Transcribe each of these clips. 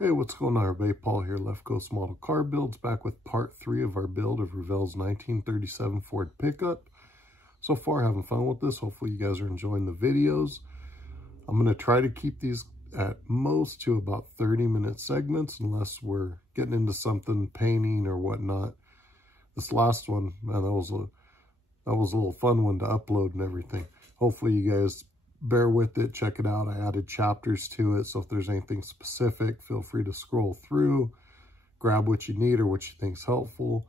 Hey, what's going on, everybody? Paul here, Left Coast Model Car Builds, back with part 3 of our build of Revell's 1937 Ford pickup. So far, having fun with this. Hopefully you guys are enjoying the videos. I'm going to try to keep these at most to about 30-minute segments, unless we're getting into something, painting or whatnot. This last one, man, that was a little fun one to upload and everything. Hopefully you guys bear with it, check it out. I added chapters to it, so if there's anything specific, feel free to scroll through, grab what you need or what you think is helpful.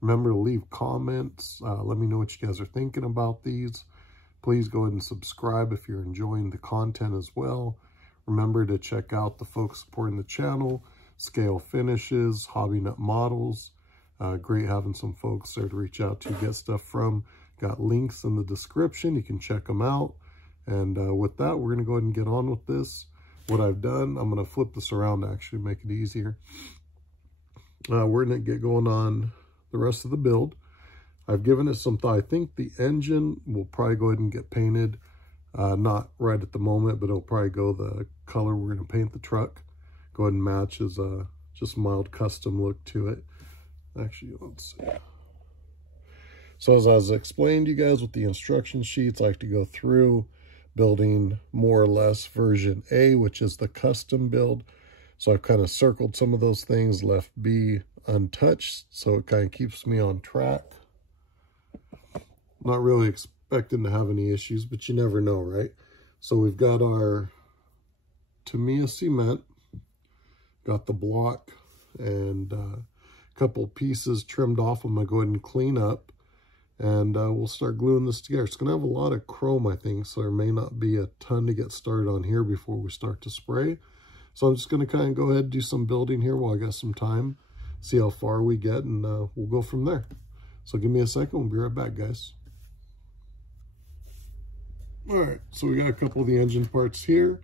Remember to leave comments. Let me know what you guys are thinking about these. Please go ahead and subscribe if you're enjoying the content as well. Remember to check out the folks supporting the channel, Scale Finishes, Hobbynut Models. Great having some folks there to reach out to, get stuff from. Got links in the description. You can check them out. And with that, we're going to go ahead and get on with this. What I've done, I'm going to flip this around to actually make it easier. We're going to get going on the rest of the build. I've given it some thought. I think the engine will probably go ahead and get painted. Not right at the moment, but it'll probably go the color we're going to paint the truck. Go ahead and match as just mild custom look to it. Actually, let's see. So as I was explaining to you guys with the instruction sheets, I like to go through building more or less version A, which is the custom build. So I've kind of circled some of those things, left B untouched, so it kind of keeps me on track. Not really expecting to have any issues, but you never know, right? So we've got our Tamiya cement, got the block, and a couple pieces trimmed off. I'm going to go ahead and clean up. And we'll start gluing this together. It's going to have a lot of chrome, I think, so there may not be a ton to get started on here before we start to spray. So I'm just going to kind of go ahead and do some building here while I got some time, see how far we get, and we'll go from there. So give me a second. We'll be right back, guys. All right, so we got a couple of the engine parts here.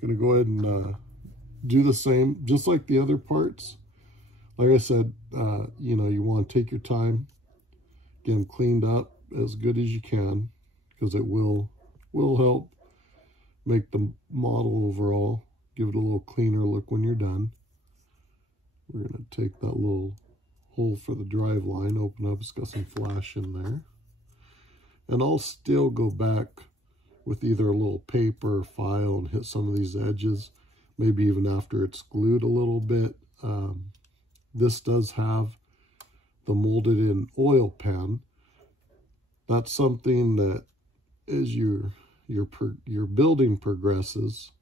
Going to go ahead and do the same, just like the other parts. Like I said, you know, you want to take your time. Get them cleaned up as good as you can, because it will help make the model overall, give it a little cleaner look when you're done. We're going to take that little hole for the drive line, open up, it's got some flash in there. And I'll still go back with either a little paper or file and hit some of these edges, maybe even after it's glued a little bit. This does have the molded in oil pan. That's something that as your building progresses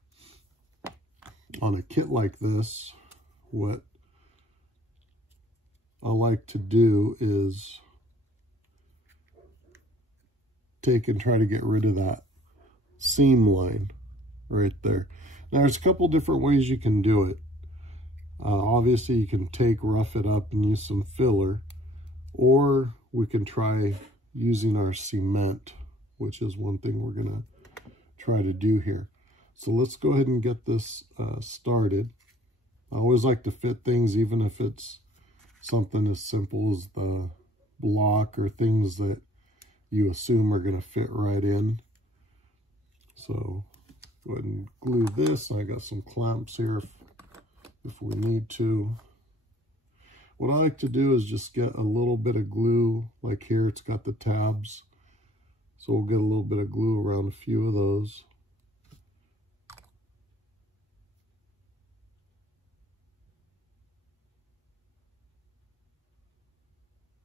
on a kit like this, what I like to do is take and try to get rid of that seam line right there. Now there's a couple different ways you can do it. Obviously you can rough it up and use some filler, or we can try using our cement, which is one thing we're going to try to do here. So let's go ahead and get this started. I always like to fit things, even if it's something as simple as the block or things that you assume are going to fit right in. So go ahead and glue this. I got some clamps here if we need to. What I like to do is just get a little bit of glue, like here it's got the tabs. So we'll get a little bit of glue around a few of those.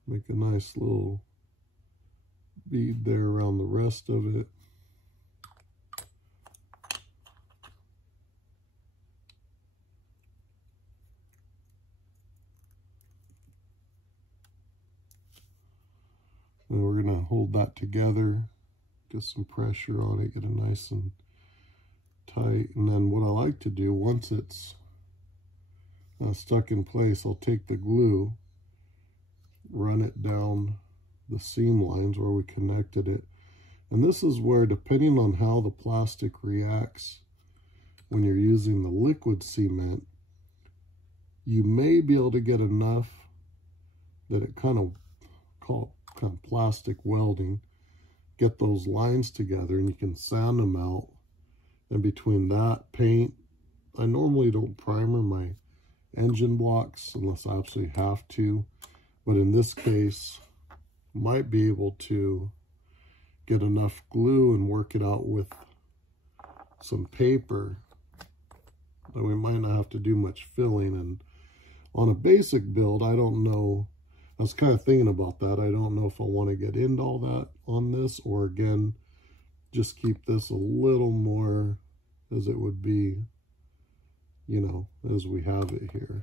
Make a nice little bead there around the rest of it. And we're going to hold that together, get some pressure on it, get it nice and tight. And then what I like to do, once it's stuck in place, I'll take the glue, run it down the seam lines where we connected it. And this is where, depending on how the plastic reacts when you're using the liquid cement, you may be able to get enough that it kind of plastic welding, get those lines together, and you can sand them out. And between that, paint, I normally don't primer my engine blocks unless I absolutely have to. But in this case, might be able to get enough glue and work it out with some paper that we might not have to do much filling. And on a basic build, I don't know, I was kind of thinking about that. I don't know if I want to get into all that on this, or again, just keep this a little more as it would be, you know, as we have it here.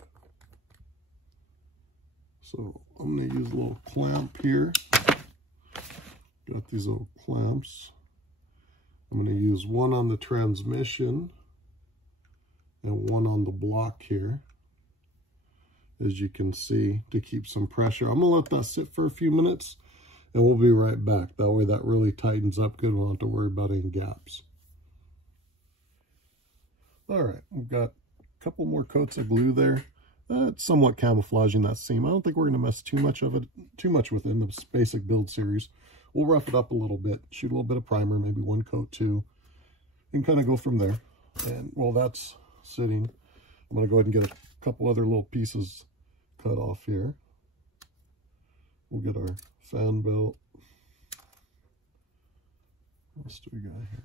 So I'm going to use a little clamp here. Got these little clamps. I'm going to use one on the transmission and one on the block here, as you can see, to keep some pressure. I'm going to let that sit for a few minutes and we'll be right back. That way that really tightens up good. We don't have to worry about any gaps. All right, we've got a couple more coats of glue there. It's somewhat camouflaging that seam. I don't think we're going to mess too much with it in this basic build series. We'll rough it up a little bit, shoot a little bit of primer, maybe one coat, two, and kind of go from there. And while that's sitting, I'm going to go ahead and get a couple other little pieces cut off here. We'll get our fan belt. What else do we got here?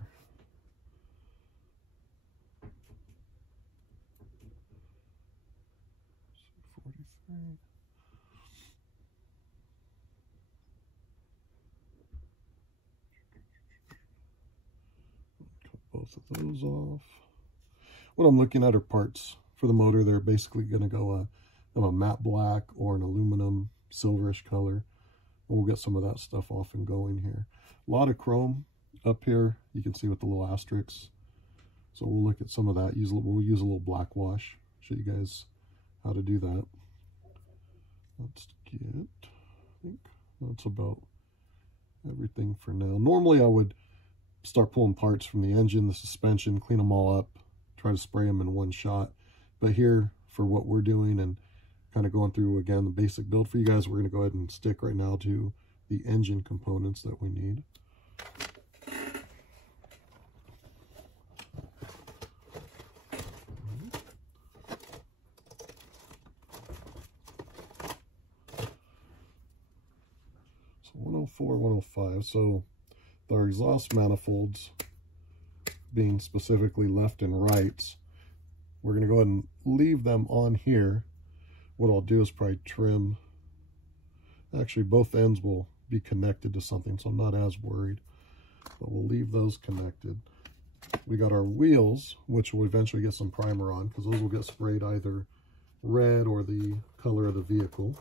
Cut both of those off. What I'm looking at are parts for the motor. They're basically going to go a matte black or an aluminum silverish color. And we'll get some of that stuff off and going here. A lot of chrome up here. You can see with the little asterisks. So we'll look at some of that. We'll use a little black wash. Show you guys how to do that. Let's get, I think that's about everything for now. Normally I would start pulling parts from the engine, the suspension, clean them all up, try to spray them in one shot. But here, for what we're doing and kind of going through, again, the basic build for you guys, we're going to go ahead and stick right now to the engine components that we need. So 104, 105. So our exhaust manifolds being specifically left and rights, we're going to go ahead and leave them on here. What I'll do is probably trim. Actually, both ends will be connected to something, so I'm not as worried. But we'll leave those connected. We got our wheels, which we'll eventually get some primer on, because those will get sprayed either red or the color of the vehicle.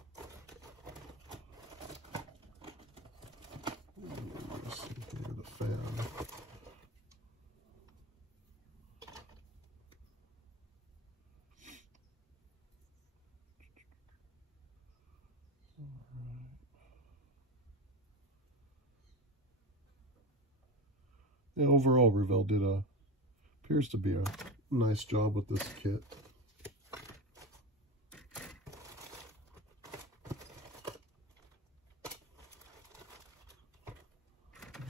The fan. Yeah, overall, Revell appears to be a nice job with this kit.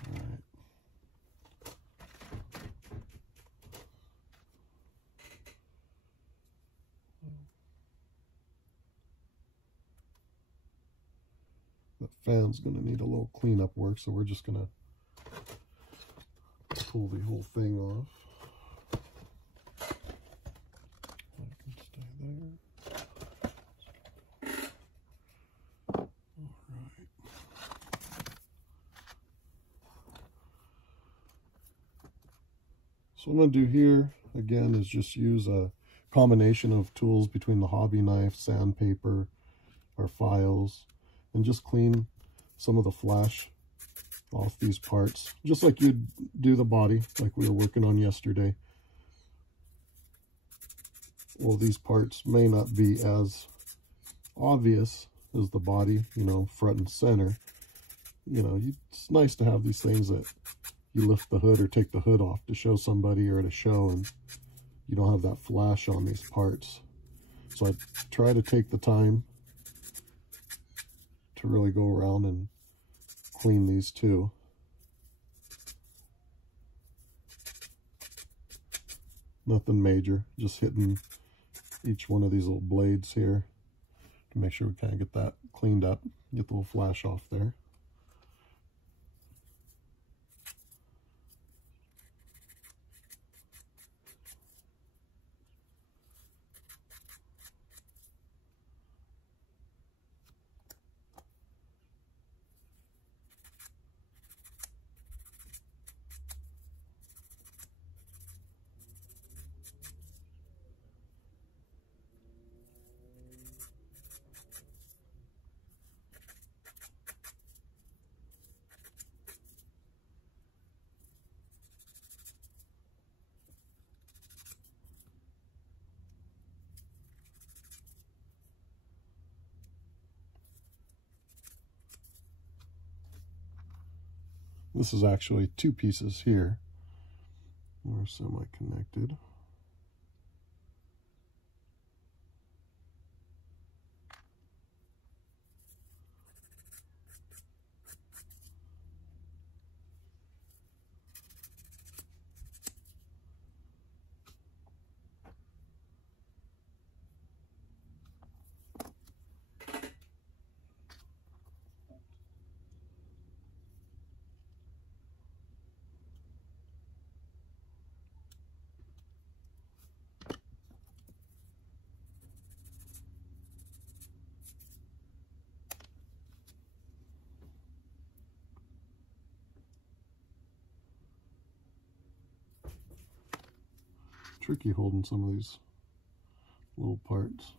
Alright. That fan's going to need a little cleanup work, so we're just going to pull the whole thing off. That can stay there. All right. So what I'm going to do here, again, is just use a combination of tools between the hobby knife, sandpaper, our files, and just clean some of the flash off these parts, just like you'd do the body, like we were working on yesterday. Well, these parts may not be as obvious as the body, you know, front and center. You know, it's nice to have these things that you lift the hood or take the hood off to show somebody or at a show, and you don't have that flash on these parts. So I try to take the time to really go around and clean these too. Nothing major, just hitting each one of these little blades here to make sure we kind of get that cleaned up, get the little flash off there. This is actually two pieces here. They're semi-connected. Tricky holding some of these little parts.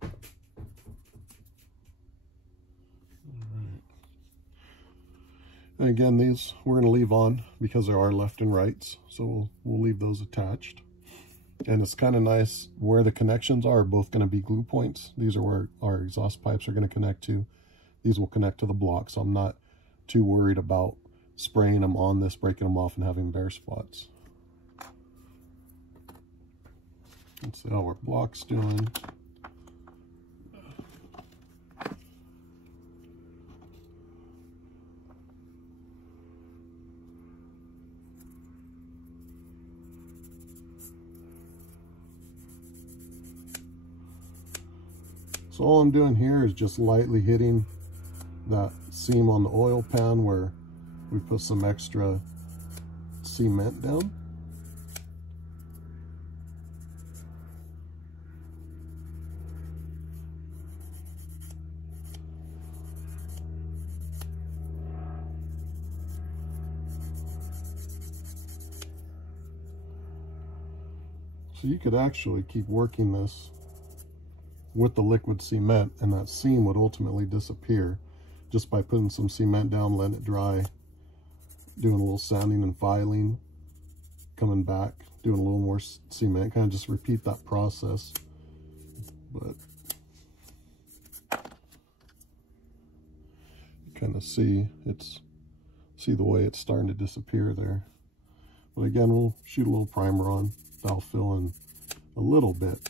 Alright. And again, these we're going to leave on because there are left and rights, so we'll leave those attached. And it's kind of nice where the connections are both going to be glue points. These are where our exhaust pipes are going to connect to. These will connect to the block, so I'm not too worried about spraying them on this, breaking them off, and having bare spots. Let's see how our block's doing. So all I'm doing here is just lightly hitting that seam on the oil pan where we put some extra cement down. So you could actually keep working this with the liquid cement, and that seam would ultimately disappear just by putting some cement down, letting it dry, doing a little sanding and filing, coming back, doing a little more cement, kind of just repeat that process. But you kind of see the way it's starting to disappear there. But again, we'll shoot a little primer on. That'll fill in a little bit.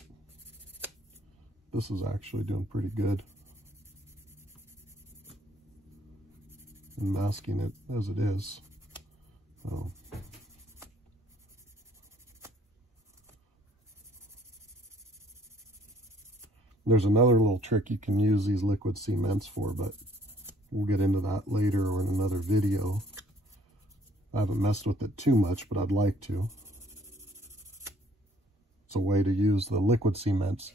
This is actually doing pretty good and masking it as it is. So there's another little trick you can use these liquid cements for, but we'll get into that later or in another video. I haven't messed with it too much, but I'd like to. It's a way to use the liquid cements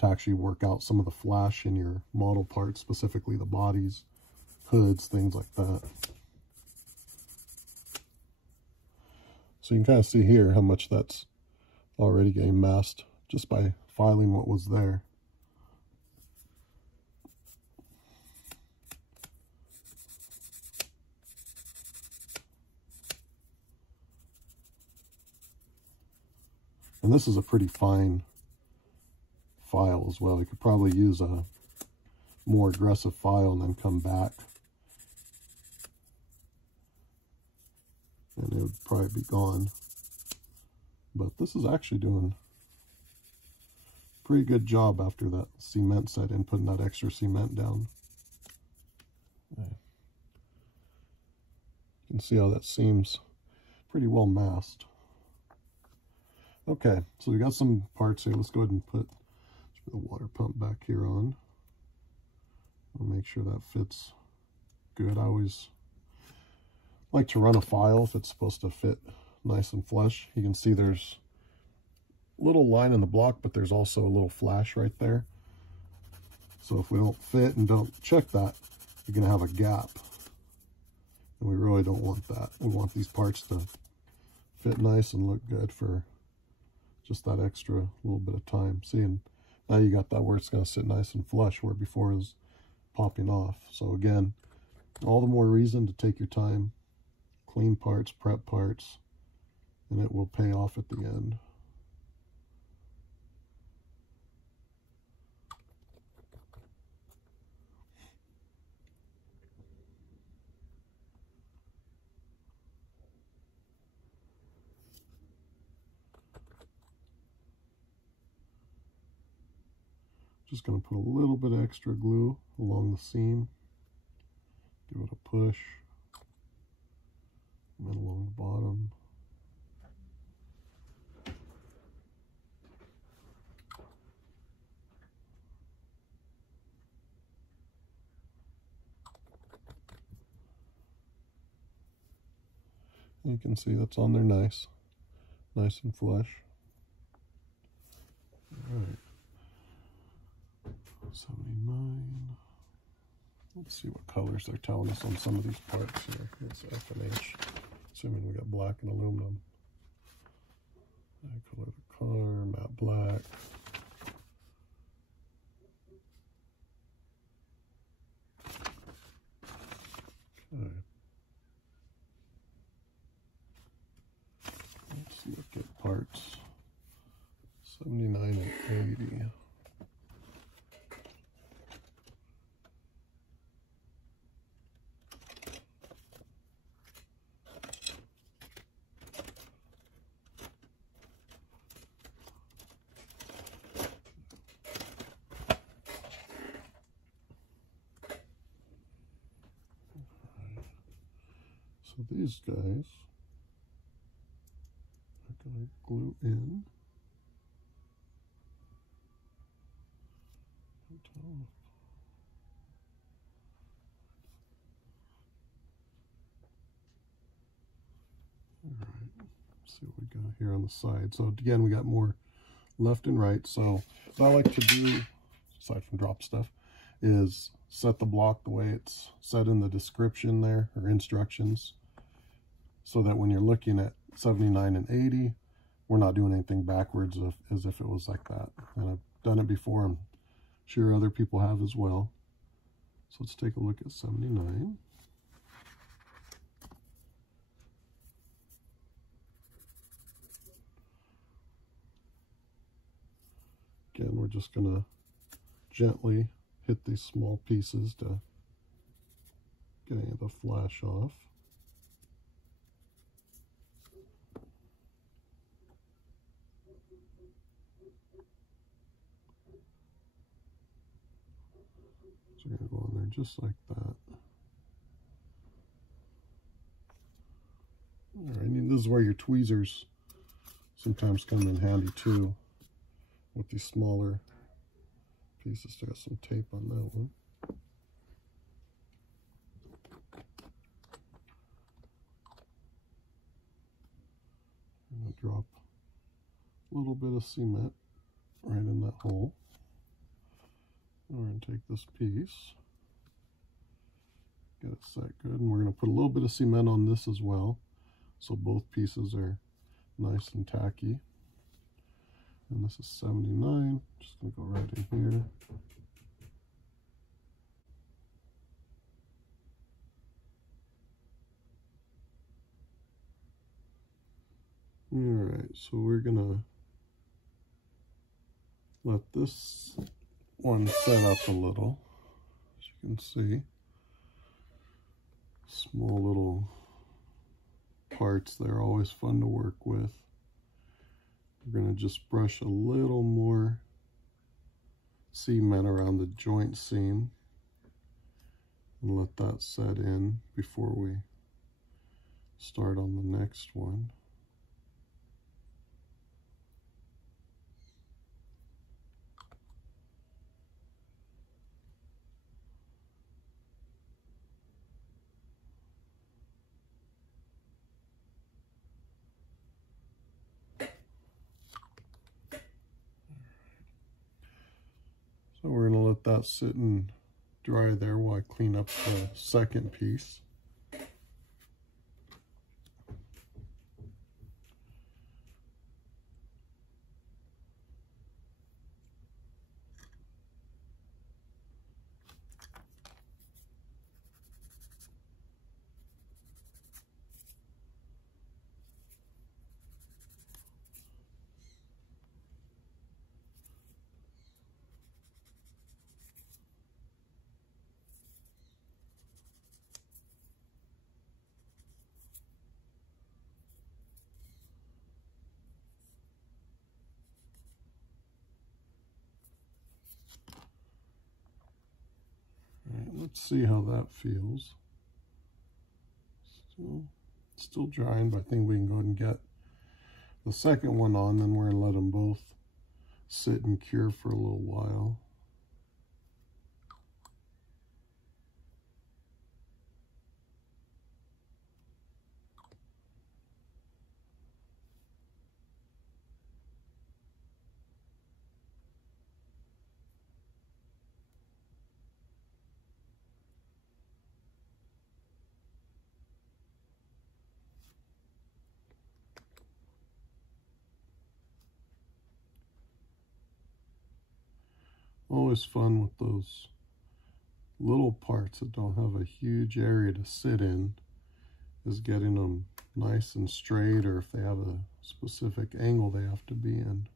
to actually work out some of the flash in your model parts, specifically the bodies, hoods, things like that. So you can kind of see here how much that's already getting masked just by filing what was there. And this is a pretty fine file as well. You could probably use a more aggressive file and then come back, and it would probably be gone. But this is actually doing a pretty good job after that cement set in, putting that extra cement down. You can see how that seam's pretty well masked. Okay, so we got some parts here. Let's go ahead and put the water pump back here on. I'll make sure that fits good. I always like to run a file if it's supposed to fit nice and flush. You can see there's a little line in the block, but there's also a little flash right there. So if we don't fit and don't check that, you're going to have a gap. And we really don't want that. We want these parts to fit nice and look good for just that extra little bit of time. See, and now you got that where it's going to sit nice and flush, where before it was popping off. So again, all the more reason to take your time, clean parts, prep parts, and it will pay off at the end. Just going to put a little bit of extra glue along the seam, give it a push, and then along the bottom. And you can see that's on there nice and flush. All right. 79. Let's see what colors they're telling us on some of these parts here. It's F and H, assuming we got black and aluminum. I color the car, matte black. Okay. Let's look at parts 79 and 80. So these guys are going to glue in. All right, let's see what we got here on the side. So again, we got more left and right. So what I like to do, aside from drop stuff, is set the block the way it's set in the description there, or instructions, so that when you're looking at 79 and 80, we're not doing anything backwards as if it was like that. And I've done it before. I'm sure other people have as well. So let's take a look at 79. Again, we're just going to gently hit these small pieces to get any of the flash off. So we're going to go on there just like that. All right, and this is where your tweezers sometimes come in handy too, with these smaller pieces. Got some tape on that one. I'm going to drop a little bit of cement right in that hole. We're going to take this piece, get it set good, and we're going to put a little bit of cement on this as well, so both pieces are nice and tacky. And this is 79, just going to go right in here. Alright, so we're going to let this one set up a little. As you can see, small little parts, they're always fun to work with. We're going to just brush a little more cement around the joint seam and let that set in before we start on the next one. So we're going to let that sit and dry there while I clean up the second piece. Let's see how that feels. Still drying, but I think we can go ahead and get the second one on, then we're going to let them both sit and cure for a little while. Always fun with those little parts that don't have a huge area to sit in, is getting them nice and straight, or if they have a specific angle they have to be in.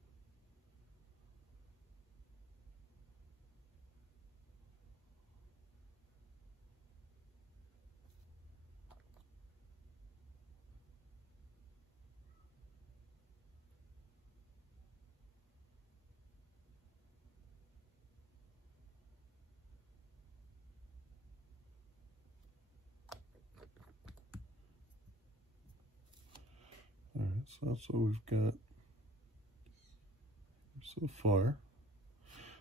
All right, so that's what we've got so far.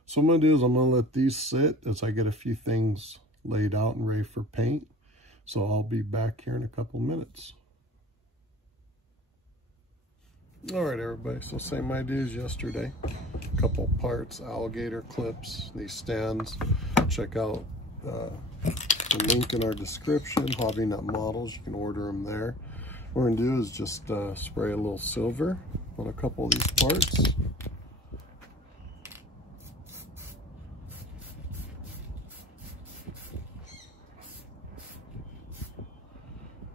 So what I'm going to do is I'm going to let these sit as I get a few things laid out and ready for paint. So I'll be back here in a couple minutes. All right, everybody, so same idea as yesterday. A couple parts, alligator clips, these stands. Check out the link in our description, Hobbynut Models. You can order them there. What we're going to do is just spray a little silver on a couple of these parts.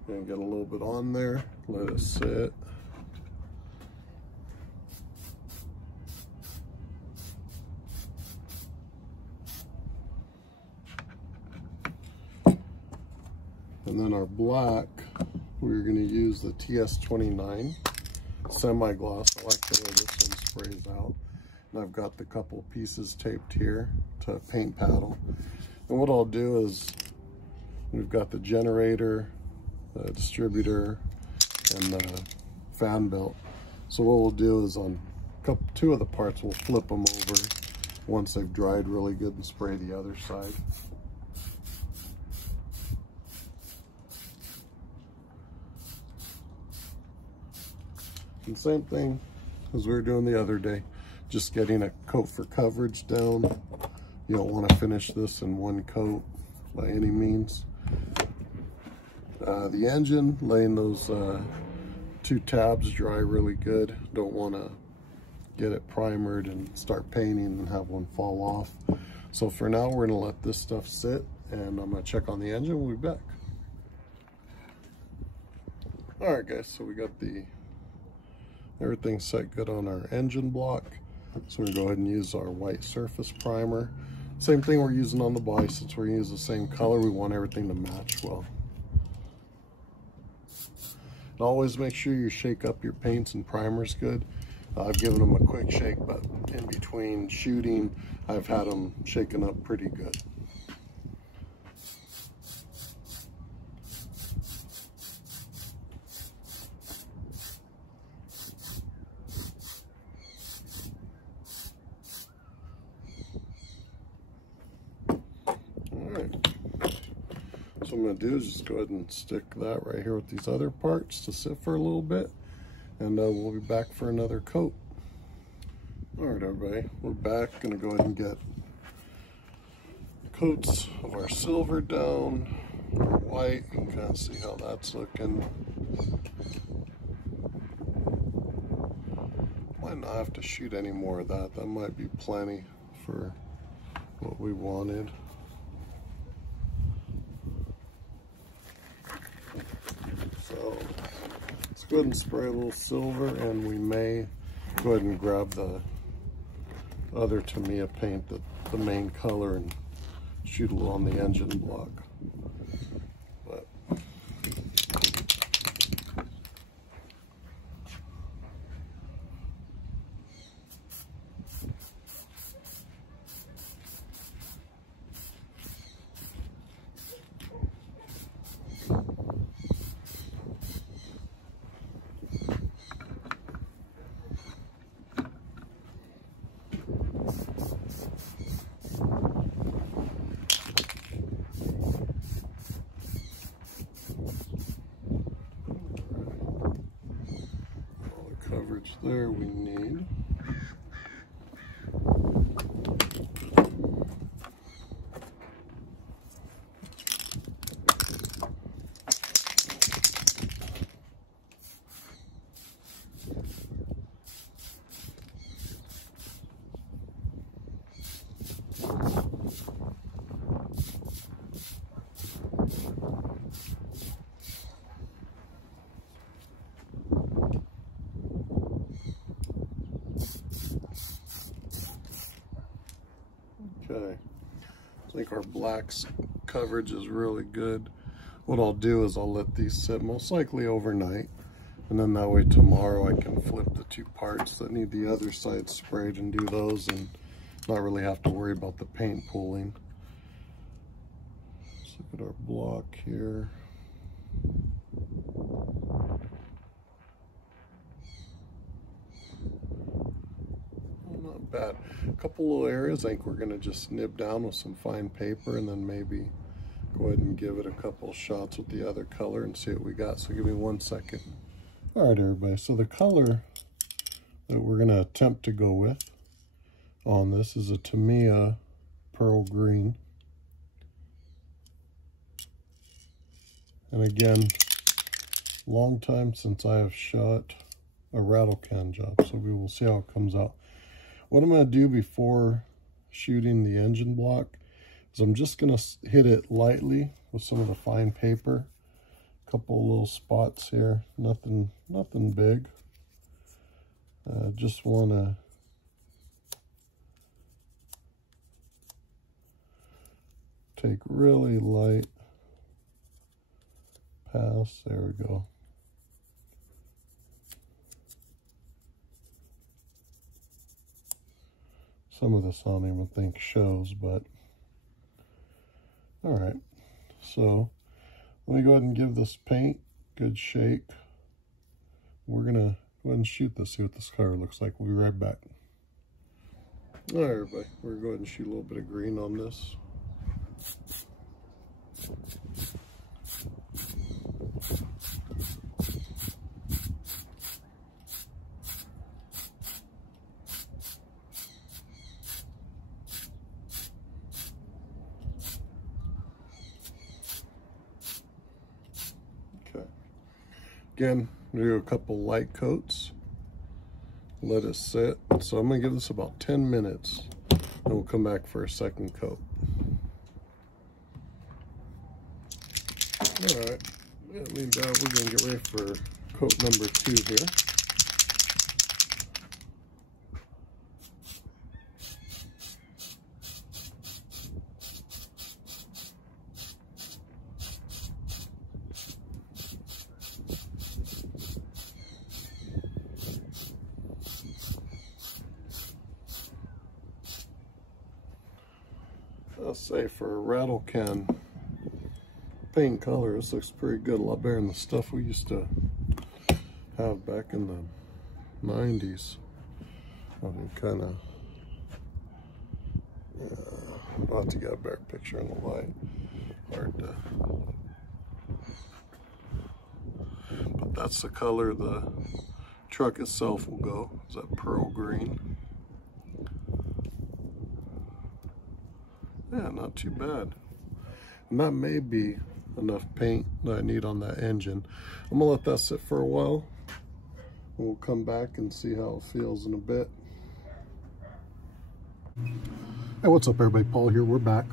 And get a little bit on there, let it sit. And then our black, we're going to use the TS29 semi-gloss. I like the way this one sprays out. And I've got the couple pieces taped here to paint paddle. And what I'll do is, we've got the generator, the distributor, and the fan belt. So what we'll do is on two of the parts, we'll flip them over once they've dried really good and spray the other side. And same thing as we were doing the other day, just getting a coat for coverage down. You don't want to finish this in one coat by any means. The engine, letting those two tabs dry really good. Don't want to get it primered and start painting and have one fall off. So for now, we're going to let this stuff sit, and I'm going to check on the engine. We'll be back. All right, guys, so we got everything set good on our engine block. So we're going to go ahead and use our white surface primer. Same thing we're using on the body. Since we're going to use the same color, we want everything to match well. And always make sure you shake up your paints and primers good. I've given them a quick shake, but in between shooting, I've had them shaken up pretty good. I'm going to do is just go ahead and stick that right here with these other parts to sit for a little bit, and we'll be back for another coat. Alright everybody, we're back. Going to go ahead and get coats of our silver down, our white, and kind of see how that's looking. Might not have to shoot any more of that. That might be plenty for what we wanted. So let's go ahead and spray a little silver, and we may go ahead and grab the other Tamiya paint, the main color, and shoot a little on the engine block. But coverage there we need. Okay, I think our black's coverage is really good. What I'll do is I'll let these sit most likely overnight, and then that way tomorrow I can flip the two parts that need the other side sprayed and do those, and not really have to worry about the paint pooling. Let's look at our block here. Not bad. A couple little areas I think we're going to just nib down with some fine paper, and then maybe go ahead and give it a couple shots with the other color and see what we got. So give me 1 second. Alright everybody, so the color that we're going to attempt to go with on this is a Tamiya pearl green. And again, long time since I have shot a rattle can job, so we will see how it comes out. What I'm going to do before shooting the engine block is I'm just going to hit it lightly with some of the fine paper. A couple little spots here, nothing big. Just want to take really light pass. There we go. Some of this I don't even think shows, but all right. So let me go ahead and give this paint a good shake. We're gonna go ahead and shoot this, see what this color looks like. We'll be right back. All right, everybody, we're gonna go ahead and shoot a little bit of green on this. Again, I'm gonna do a couple light coats, let it sit. So I'm gonna give this about 10 minutes, and we'll come back for a second coat. All right, we're gonna get ready for coat number 2 here. I'll say for a rattle can paint color, this looks pretty good. A lot better than the stuff we used to have back in the 90s. I mean, kind of, I'll have to get a better picture in the light. Hard to that's the color the truck itself will go. Is that pearl green? Yeah, not too bad. And that may be enough paint that I need on that engine. I'm gonna let that sit for a while. We'll come back and see how it feels in a bit. Hey, what's up everybody? Paul here. We're back.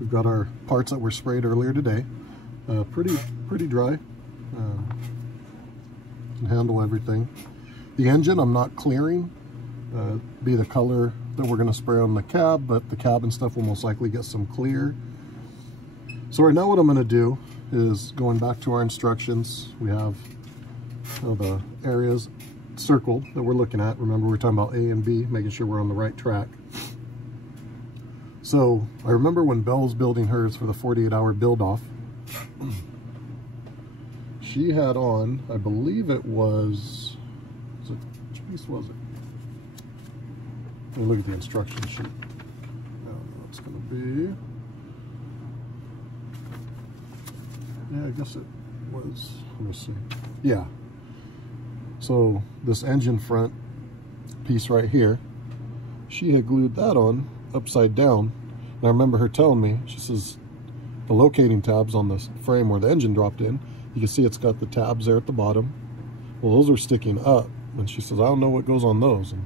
We've got our parts that were sprayed earlier today. Pretty dry. Can handle everything. The engine I'm not clearing. Be the color that we're going to spray on the cab, but the cab and stuff will most likely get some clear. So right now what I'm going to do is, going back to our instructions, we have the areas circled that we're looking at. Remember, we're talking about A and B, making sure we're on the right track. So I remember when Belle was building hers for the 48-hour build off, she had on, I believe it was which piece was it? Let me look at the instruction sheet. I don't know what it's going to be. Yeah, I guess it was, let me see. Yeah. So this engine front piece right here, she had glued that on upside down. And I remember her telling me, she says, the locating tabs on the frame where the engine dropped in, you can see it's got the tabs there at the bottom. Well, those are sticking up. And she says, I don't know what goes on those. And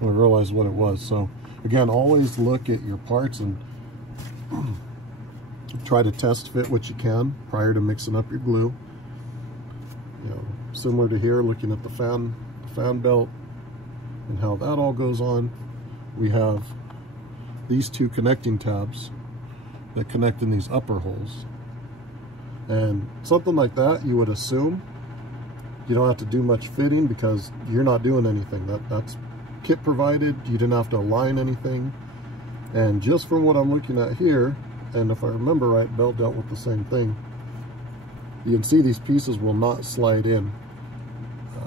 I realized what it was. So again, always look at your parts and try to test fit what you can prior to mixing up your glue. You know, similar to here, looking at the fan belt and how that all goes on. We have these two connecting tabs that connect in these upper holes. And something like that, you would assume you don't have to do much fitting because you're not doing anything. That's kit provided. You didn't have to align anything. And just from what I'm looking at here, and if I remember right, Belle dealt with the same thing, you can see these pieces will not slide in.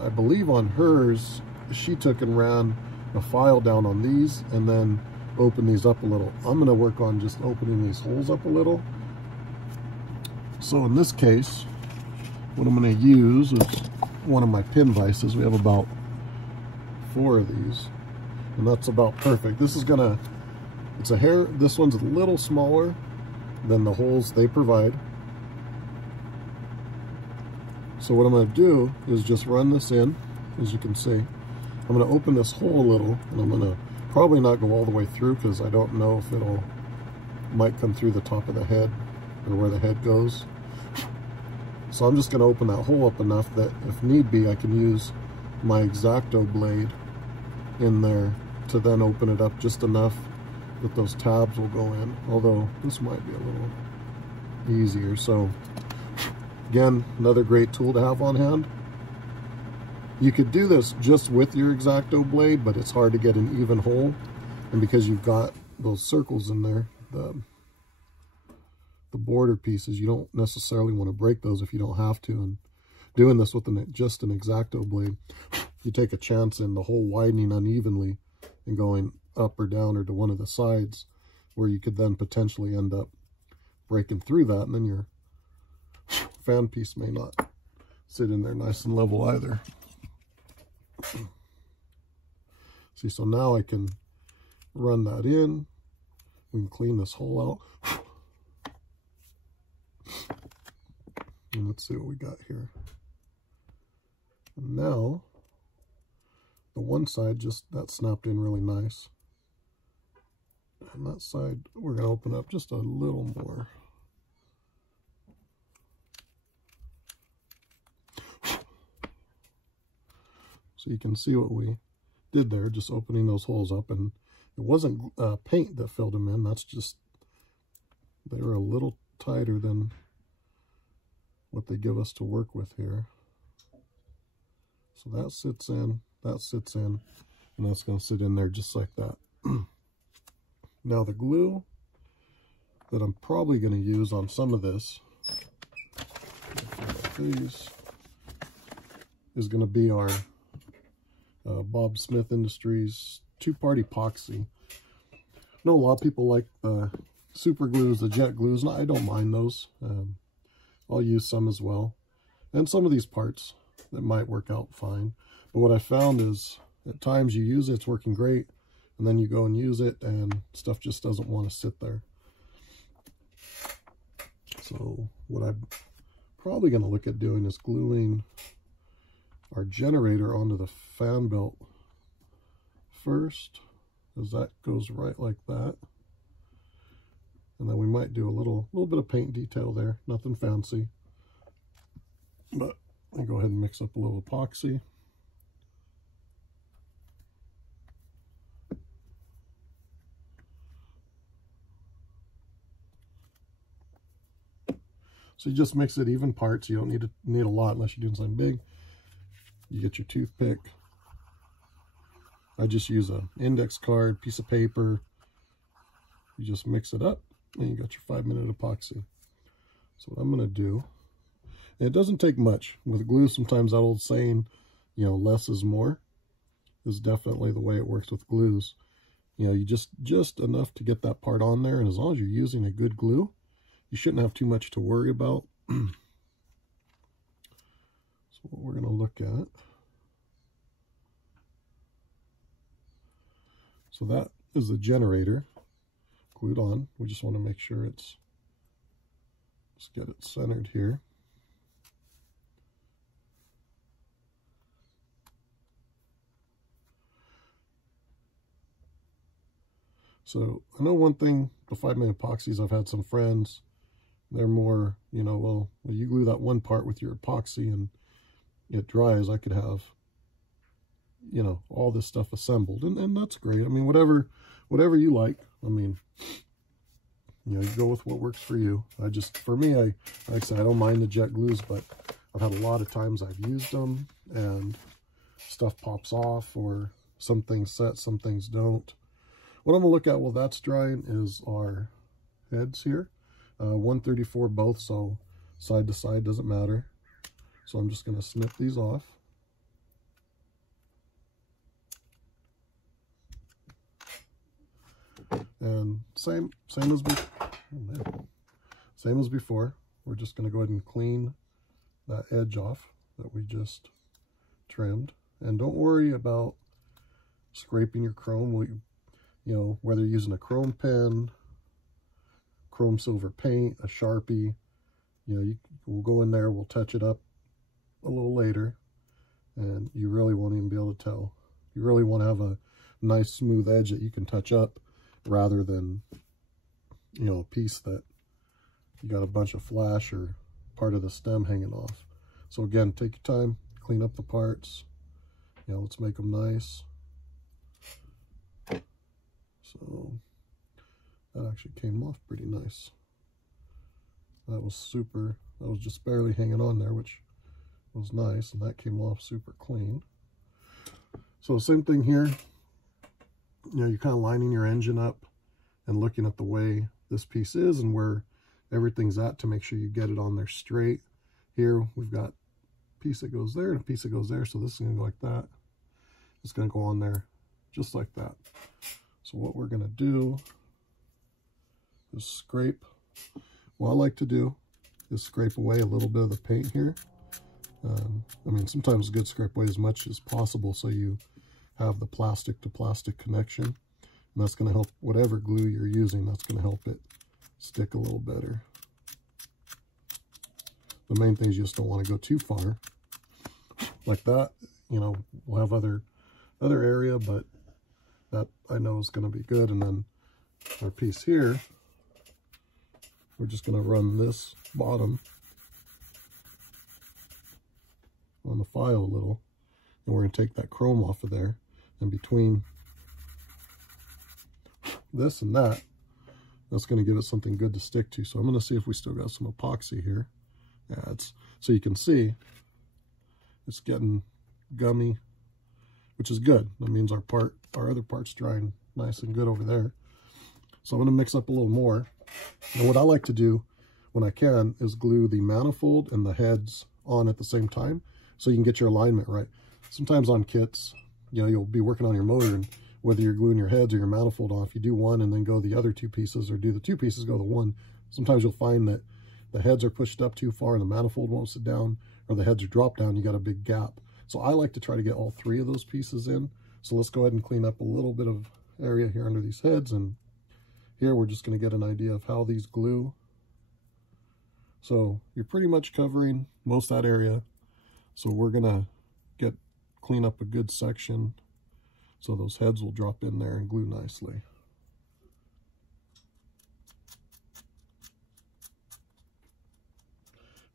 I believe on hers, she took and ran a file down on these and then opened these up a little. I'm going to work on just opening these holes up a little. So in this case, what I'm going to use is one of my pin vices. We have about 4 of these, and that's about perfect. This is gonna, it's a hair, this one's a little smaller than the holes they provide. So what I'm going to do is just run this in. As you can see, I'm going to open this hole a little, and I'm going to probably not go all the way through because I don't know if might come through the top of the head or where the head goes. So I'm just going to open that hole up enough that if need be, I can use my X-Acto blade in there to then open it up just enough that those tabs will go in. Although this might be a little easier. So again, another great tool to have on hand. You could do this just with your X-Acto blade, but it's hard to get an even hole. And because you've got those circles in there, the border pieces, you don't necessarily want to break those if you don't have to. And doing this with just an X-Acto blade, you take a chance in the hole widening unevenly and going up or down or to one of the sides, where you could then potentially end up breaking through that, and then your fan piece may not sit in there nice and level either. See, so now I can run that in. We can clean this hole out. And let's see what we got here. And now, the one side, just that snapped in really nice. And that side, we're going to open up just a little more. So you can see what we did there, just opening those holes up. And it wasn't paint that filled them in. That's just, they were a little tighter than what they give us to work with here. So that sits in, and that's going to sit in there just like that. Now the glue that I'm probably going to use on some of this, these, is going to be our Bob Smith Industries 2-part epoxy. I know a lot of people like the super glues, the jet glues, and I don't mind those. I'll use some as well. And some of these parts that might work out fine. But what I found is at times you use it, it's working great, and then you go and use it and stuff just doesn't want to sit there. So what I'm probably going to look at doing is gluing our generator onto the fan belt first, as that goes right like that. And then we might do a little bit of paint detail there, nothing fancy. But I go ahead and mix up a little epoxy. So you just mix it even parts. You don't need a lot unless you're doing something big. You get your toothpick. I just use an index card, piece of paper. You just mix it up and you got your 5-minute epoxy. So what I'm going to do, and it doesn't take much. With glue, sometimes that old saying, you know, less is more, is definitely the way it works with glues. You know, you just enough to get that part on there, and as long as you're using a good glue, you shouldn't have too much to worry about. So what we're going to look at, so that is the generator glued on. We just want to make sure it's, let's get it centered here. So I know one thing, the 5-minute epoxies, I've had some friends, they're more, you know, well, you glue that one part with your epoxy and it dries, I could have, you know, all this stuff assembled, and that's great. I mean, whatever you like. I mean, you know, you go with what works for you. For me, like I said, I don't mind the jet glues, but I've had a lot of times I've used them and stuff pops off, or some things set, some things don't. What I'm going to look at while that's drying is our heads here. 134 both, so side to side, doesn't matter. So I'm just going to snip these off. And same as before, we're just going to go ahead and clean that edge off that we just trimmed. And don't worry about scraping your chrome. You know, whether you're using a chrome pen, chrome silver paint, a Sharpie, you know, we'll go in there, we'll touch it up a little later, and you really won't even be able to tell. You really want to have a nice smooth edge that you can touch up, rather than, you know, a piece that you got a bunch of flash or part of the stem hanging off. So again, take your time, clean up the parts. You know, let's make them nice. So that actually came off pretty nice. That was just barely hanging on there, which was nice, and that came off super clean. So same thing here. You know, you're kind of lining your engine up and looking at the way this piece is and where everything's at to make sure you get it on there straight. Here we've got a piece that goes there and a piece that goes there, so this is going to go like that. It's going to go on there just like that. So what we're going to do is scrape. What I like to do is scrape away a little bit of the paint here. I mean, sometimes it's good to scrape away as much as possible so you have the plastic to plastic connection, and that's going to help whatever glue you're using. That's going to help it stick a little better. The main thing is you just don't want to go too far like that. You know, we'll have other area, but that I know is going to be good. And then our piece here, we're just going to run this bottom on the file a little, and we're going to take that chrome off of there. And between this and that, that's going to give it something good to stick to. So I'm going to see if we still got some epoxy here. Yeah, so you can see it's getting gummy, which is good. That means our other part's drying nice and good over there. So I'm going to mix up a little more. And what I like to do when I can is glue the manifold and the heads on at the same time, so you can get your alignment right. Sometimes on kits, you know, you'll be working on your motor, and whether you're gluing your heads or your manifold on, if you do one and then go the other two pieces, or do the two pieces, go the one, sometimes you'll find that the heads are pushed up too far and the manifold won't sit down, or the heads are drop down, you got a big gap. So I like to try to get all 3 of those pieces in. So let's go ahead and clean up a little bit of area here under these heads, and here we're just going to get an idea of how these glue. So you're pretty much covering most of that area. So we're going to clean up a good section so those heads will drop in there and glue nicely.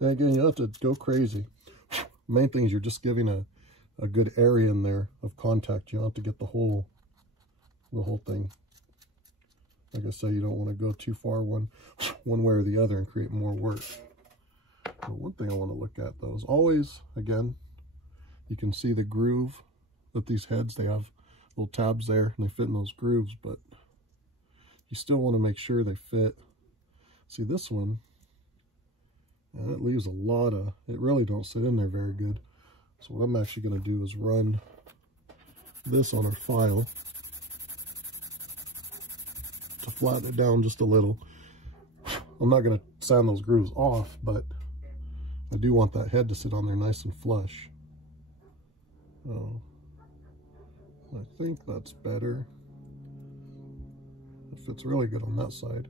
And again, you don't have to go crazy. Main thing is you're just giving a good area in there of contact. You don't have to get the whole thing. Like I say, you don't want to go too far one way or the other and create more work. But one thing I want to look at though is always, again, you can see the groove that these heads, they have little tabs there and they fit in those grooves, but you still want to make sure they fit. See this one, and it leaves a lot of, it really don't sit in there very good. So what I'm actually going to do is run this on our file to flatten it down just a little. I'm not going to sand those grooves off, but I do want that head to sit on there nice and flush. Oh, I think that's better. It fits really good on that side.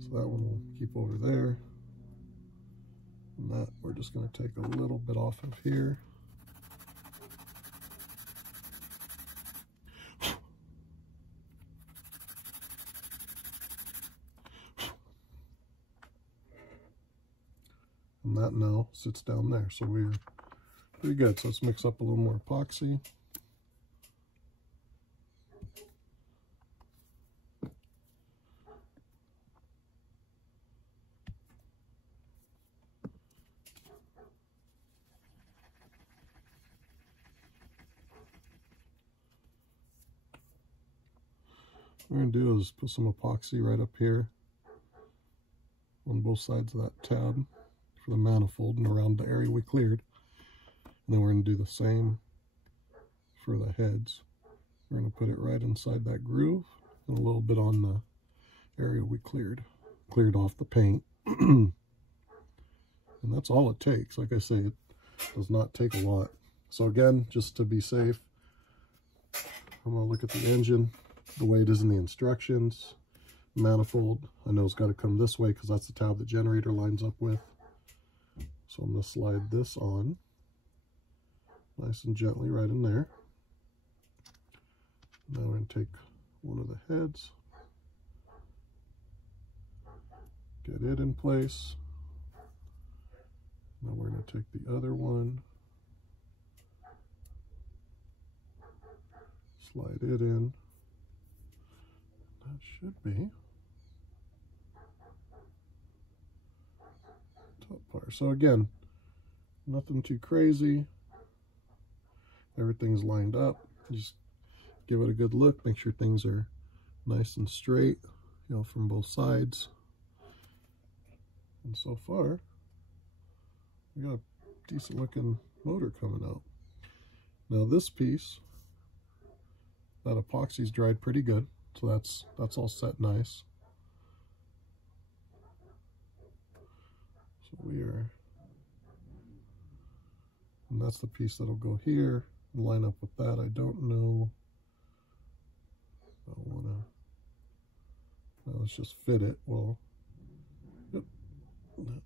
So that one will keep over there. And that we're just going to take a little bit off of here. And that now sits down there. So we're pretty good. So let's mix up a little more epoxy. What we're going to do is put some epoxy right up here on both sides of that tab for the manifold and around the area we cleared. And then we're going to do the same for the heads. We're going to put it right inside that groove and a little bit on the area we cleared off the paint. And that's all it takes. Like I say, it does not take a lot. So again, just to be safe, I'm going to look at the engine the way it is in the instructions. Manifold, I know it's got to come this way because that's the tab the generator lines up with. So I'm going to slide this on nice and gently right in there. Now we're going to take one of the heads, get it in place. Now we're going to take the other one, slide it in. That should be top part. So again, nothing too crazy. Everything's lined up. Just give it a good look. Make sure things are nice and straight, you know, from both sides. And so far, we got a decent looking motor coming out. Now this piece, that epoxy's dried pretty good. So that's all set nice. So we are, and that's the piece that'll go here and line up with that. I don't know. I want to, well, let's just fit it. Well, yep. That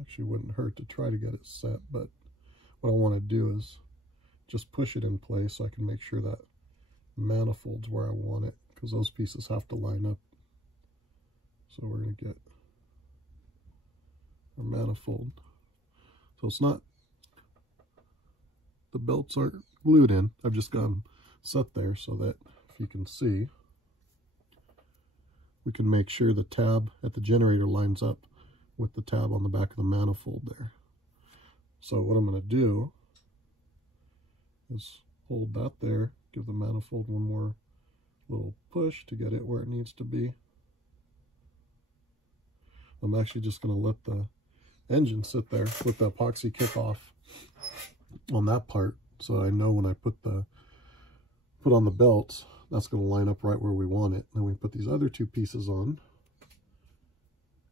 actually wouldn't hurt to try to get it set, but what I want to do is just push it in place so I can make sure that manifolds where I want it, because those pieces have to line up. So we're going to get our manifold. So it's not, the belts aren't glued in. I've just got them set there so that if you can see, we can make sure the tab at the generator lines up with the tab on the back of the manifold there. So what I'm going to do is hold that there, give the manifold one more little push to get it where it needs to be. I'm actually just going to let the engine sit there with the epoxy kick off on that part, so I know when I put on the belts, that's going to line up right where we want it. Then we put these other two pieces on,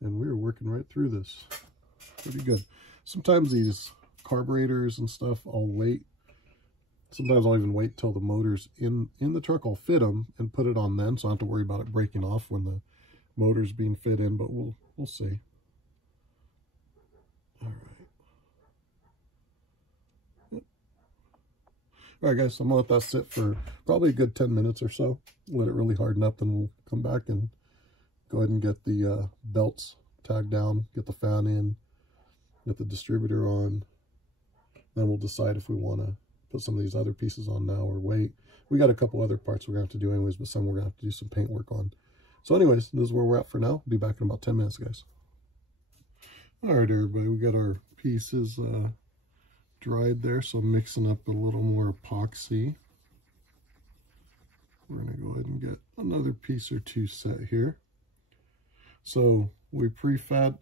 and we're working right through this. pretty good. Sometimes these carburetors and stuff, I'll wait. Sometimes I'll even wait till the motor's in the truck. I'll fit them and put it on then, so I don't have to worry about it breaking off when the motor's being fit in, but we'll see. All right. All right, guys, I'm gonna let that sit for probably a good 10 minutes or so. Let it really harden up, then we'll come back and go ahead and get the belts tagged down, get the fan in, get the distributor on. Then we'll decide if we want to put some of these other pieces on now or wait. We got a couple other parts we're going to have to do anyways, but some we're going to have to do some paint work on. So anyways, this is where we're at for now. Be back in about 10 minutes, guys. All right, everybody, we got our pieces dried there, so I'm mixing up a little more epoxy. We're going to go ahead and get another piece or two set here. So we pre-fit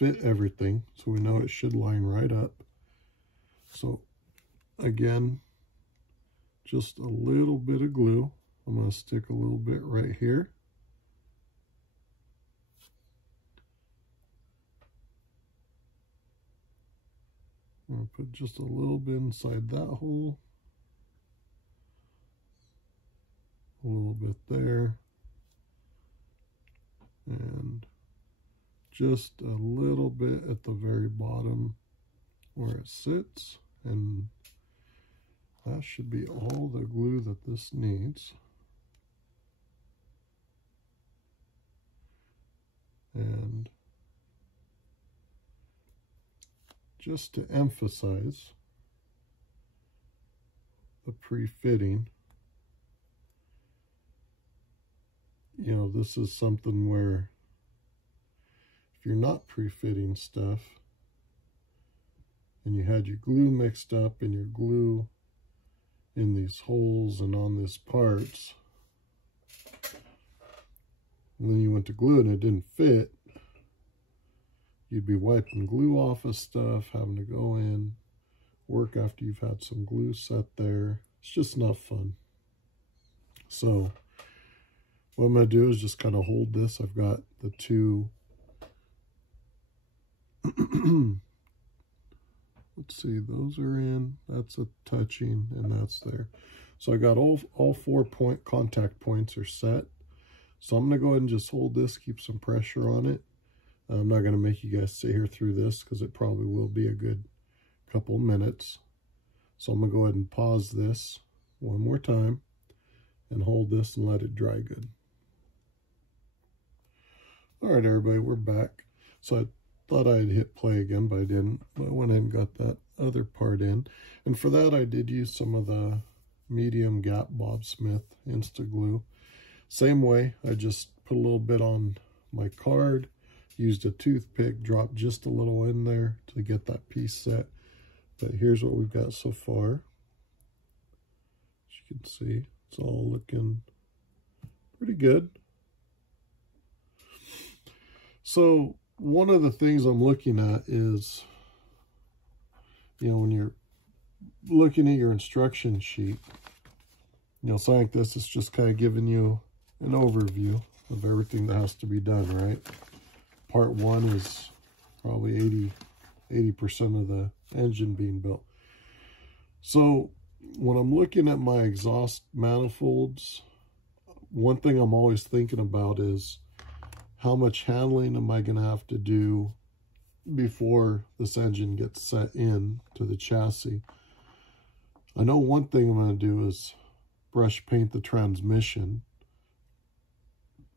everything, so we know it should line right up. So again, just a little bit of glue. I'm going to stick a little bit right here. I'm going to put just a little bit inside that hole. A little bit there. And just a little bit at the very bottom where it sits. And that should be all the glue that this needs. And just to emphasize the pre-fitting, you know, this is something where if you're not pre-fitting stuff and you had your glue mixed up and your glue in these holes and on these parts, and then you went to glue and it didn't fit, you'd be wiping glue off of stuff, having to go in, work after you've had some glue set there. It's just not fun. So what I'm going to do is just kind of hold this. I've got the two, let's see, those are in, that's a touching, and that's there. So I got all 4 contact points are set. So I'm going to go ahead and just hold this, keep some pressure on it. I'm not going to make you guys sit here through this because it probably will be a good couple minutes. So I'm going to go ahead and pause this one more time and hold this and let it dry good. All right, everybody, we're back. So I thought I'd hit play again, but I didn't. I went ahead and got that other part in. And for that, I did use some of the medium gap Bob Smith Insta Glue. Same way, I just put a little bit on my card, used a toothpick, dropped just a little in there to get that piece set. But here's what we've got so far. As you can see, it's all looking pretty good. So one of the things I'm looking at is, you know, when you're looking at your instruction sheet, you know, something like this is just kind of giving you an overview of everything that has to be done, right? Part 1 is probably 80% of the engine being built. So when I'm looking at my exhaust manifolds, one thing I'm always thinking about is how much handling am I going to have to do before this engine gets set in to the chassis. I know one thing I'm going to do is brush paint the transmission.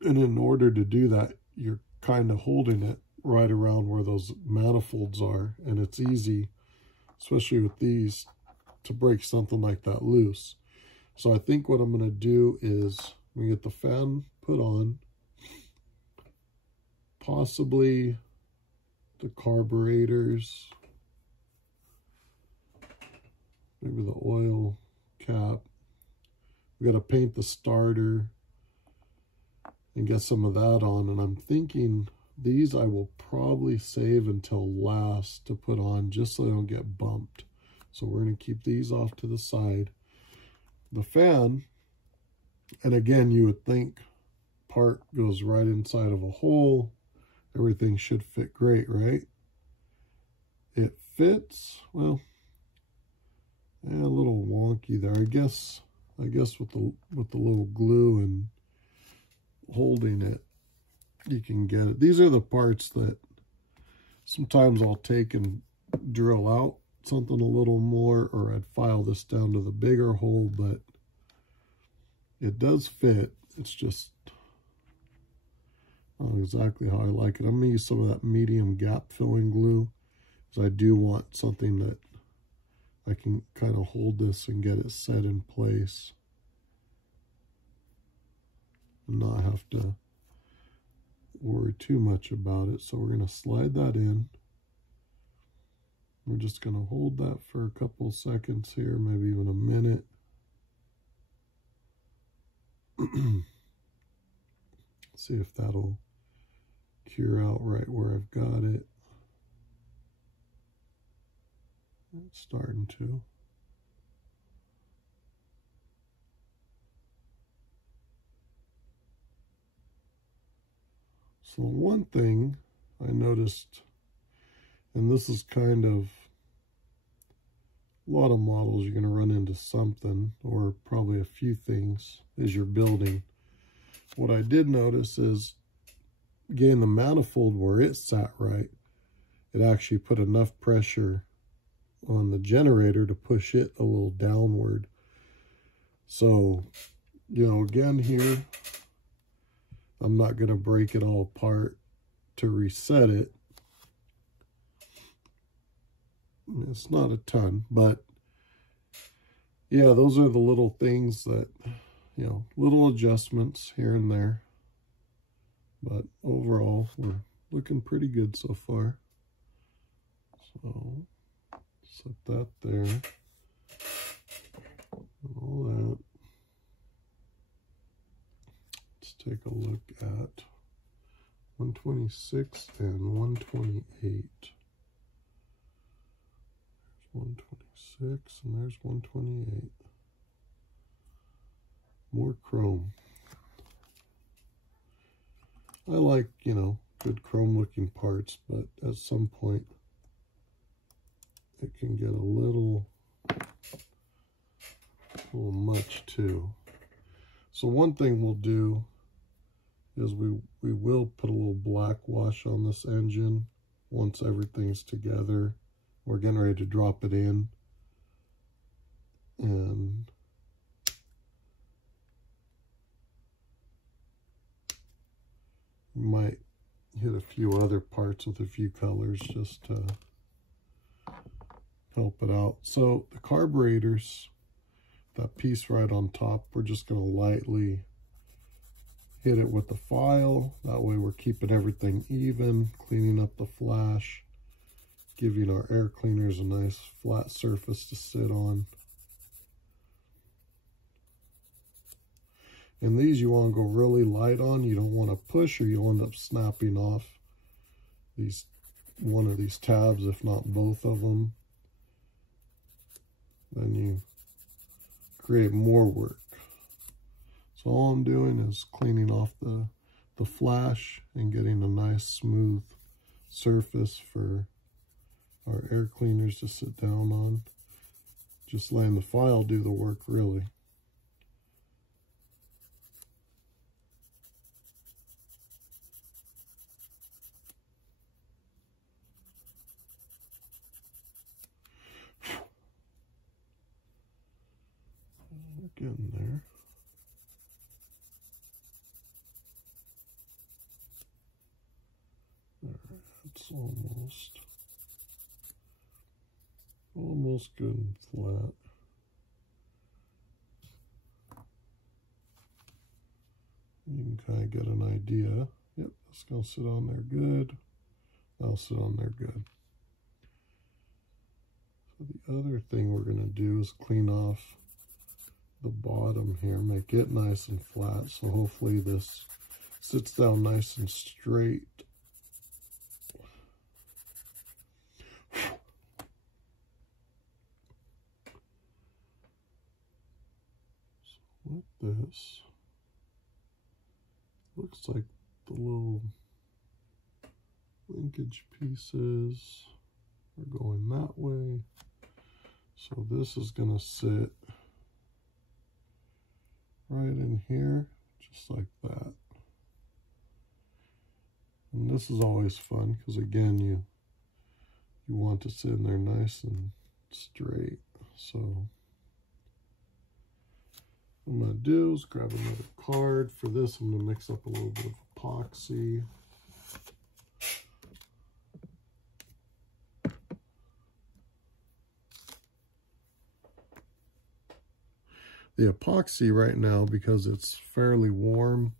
And in order to do that, you're kind of holding it right around where those manifolds are. And it's easy, especially with these, to break something like that loose. So I think what I'm going to do is we get the fan put on, possibly the carburetors, maybe the oil cap. We got to paint the starter and get some of that on. And I'm thinking these I will probably save until last to put on just so they don't get bumped. So we're going to keep these off to the side. The fan, and again, you would think part goes right inside of a hole. Everything should fit great, right? it fits. Well, a little wonky there. I guess with the little glue and holding it, you can get it. These are the parts that sometimes I'll take and drill out something a little more, or I'd file this down to the bigger hole, but it does fit. It's just not exactly how I like it. I'm going to use some of that medium gap filling glue, because I do want something that I can kind of hold this and get it set in place and not have to worry too much about it. So we're going to slide that in. We're just going to hold that for a couple seconds here, maybe even a minute. See if that'll cure out right where I've got it. It's starting to. So one thing I noticed, and this is kind of a lot of models, you're going to run into something, or probably a few things as you're building. What I did notice is getting the manifold where it sat right, it actually put enough pressure on the generator to push it a little downward. So, you know, again here, I'm not going to break it all apart to reset it. It's not a ton, but yeah, those are the little things that, you know, little adjustments here and there. But overall, we're looking pretty good so far. So, set that there. All that. Let's take a look at 126 and 128. 126 and there's 128. More chrome. I like, you know, good chrome looking parts, but at some point it can get a little much too. So one thing we'll do is we will put a little black wash on this engine once everything's together. We're getting ready to drop it in, and we might hit a few other parts with a few colors just to help it out. So the carburetors, that piece right on top, we're just going to lightly hit it with the file. That way we're keeping everything even, cleaning up the flash, giving our air cleaners a nice flat surface to sit on. And these you want to go really light on. You don't want to push, or you'll end up snapping off one of these tabs, if not both of them. Then you create more work. So all I'm doing is cleaning off the flash and getting a nice smooth surface for our air cleaners to sit down on. Just letting the file do the work, really. Getting there. It's almost good and flat. You can kind of get an idea. Yep, that's going to sit on there good. That'll sit on there good. So the other thing we're going to do is clean off the bottom here, make it nice and flat, so hopefully this sits down nice and straight. So with this, looks like the little linkage pieces We're going that way. So this is going to sit right in here, just like that. And this is always fun because, again, you want to sit in there nice and straight. So what I'm going to do is grab another card. For this, I'm going to mix up a little bit of epoxy. The epoxy right now, because it's fairly warm,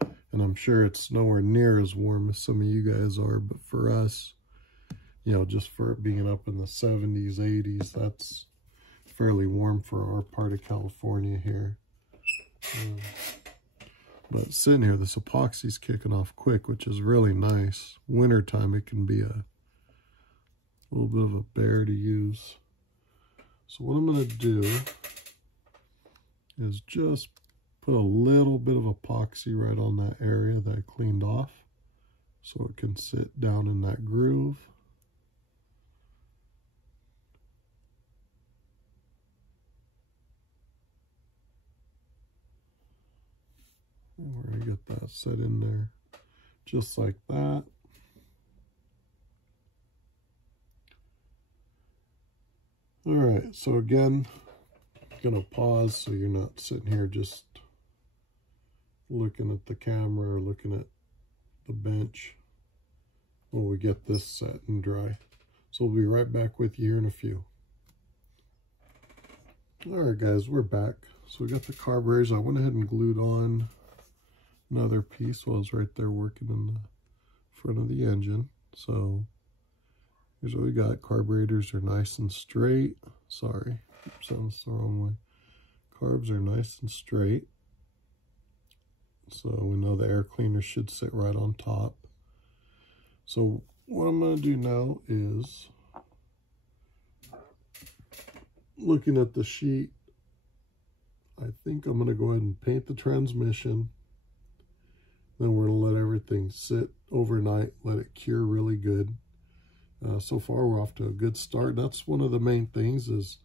and I'm sure it's nowhere near as warm as some of you guys are, but for us, you know, just for it being up in the 70s, 80s, that's fairly warm for our part of California here. But sitting here, this epoxy's kicking off quick, which is really nice. Wintertime, it can be a little bit of a bear to use. So what I'm going to do is just put a little bit of epoxy right on that area that I cleaned off so it can sit down in that groove. And we're going to get that set in there just like that. All right, so again, going to pause so you're not sitting here just looking at the camera or looking at the bench while we get this set and dry. So we'll be right back with you here in a few. All right, guys, we're back. So we got the carburetors. I went ahead and glued on another piece while I was right there working in the front of the engine. So here's what we got. Carburetors are nice and straight. Sorry. Sounds the wrong way. Carbs are nice and straight. So we know the air cleaner should sit right on top. So what I'm going to do now is, looking at the sheet, I think I'm going to go ahead and paint the transmission. Then we're going to let everything sit overnight, let it cure really good. So far we're off to a good start. That's one of the main things is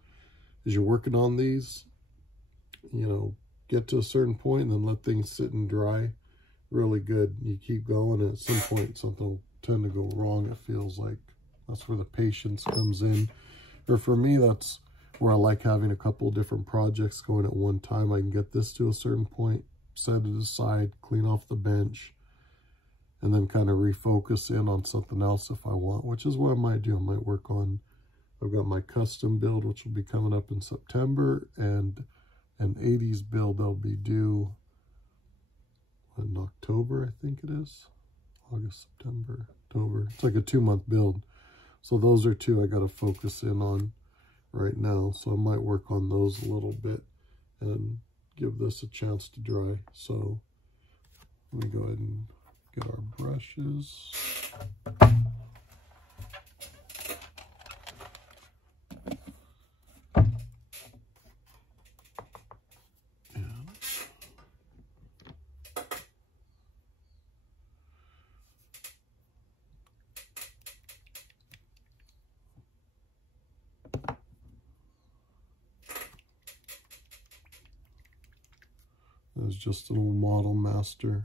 as you're working on these, you know, get to a certain point and then let things sit and dry really good. You keep going, and at some point something will tend to go wrong, it feels like. That's where the patience comes in. Or for me, that's where I like having a couple different projects going at one time. I can get this to a certain point, set it aside, clean off the bench, and then kind of refocus in on something else if I want, which is what I might do. I might work on, I've got my custom build, which will be coming up in September, and an 80s build that'll be due in October, I think it is. August, September, October. It's like a 2-month build. So those are two I got to focus in on right now. So I might work on those a little bit and give this a chance to dry. So let me go ahead and get our brushes. There's just an old Model Master.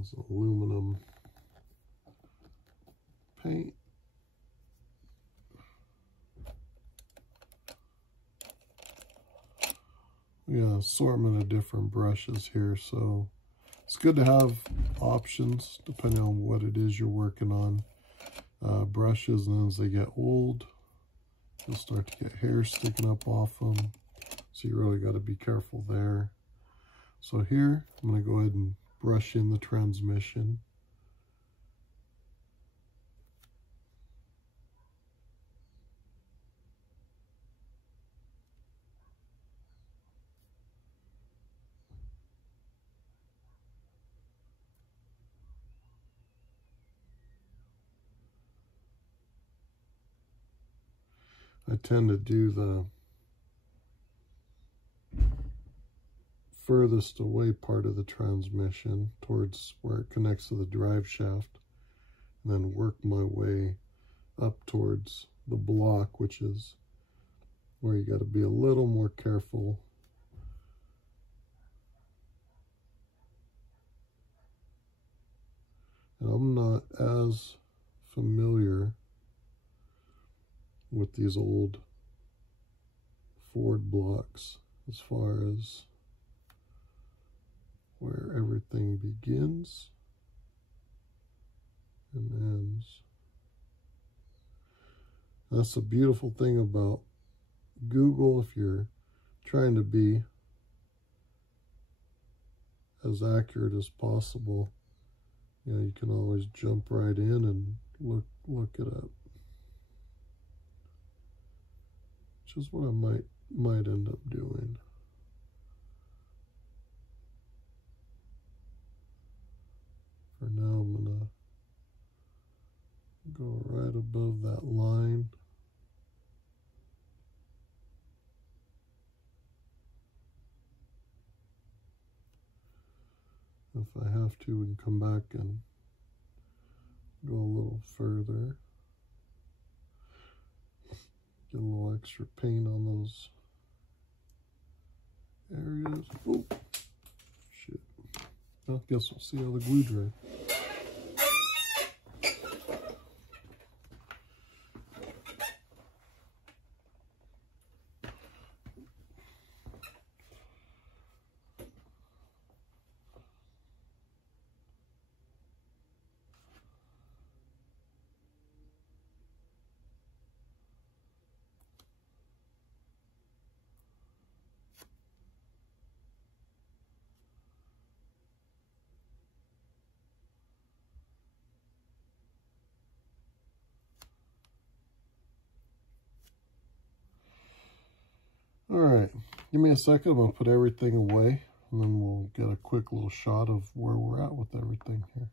It's aluminum paint. We got an assortment of different brushes here, so it's good to have options depending on what it is you're working on. Brushes, and then as they get old, you'll start to get hair sticking up off them. So you really got to be careful there. So here, I'm going to go ahead and brush in the transmission. I tend to do the furthest away part of the transmission towards where it connects to the drive shaft, and then work my way up towards the block, which is where you got to be a little more careful. And I'm not as familiar with these old Ford blocks as far as where everything begins and ends. That's the beautiful thing about Google. If you're trying to be as accurate as possible, you know, you can always jump right in and look it up, which is what I might end up doing. For now, I'm gonna go right above that line. If I have to, we can come back and go a little further. Get a little extra paint on those areas. Oh, shit. Well, I guess we'll see how the glue dries. All right, give me a second. I'm gonna put everything away, and then we'll get a quick little shot of where we're at with everything here.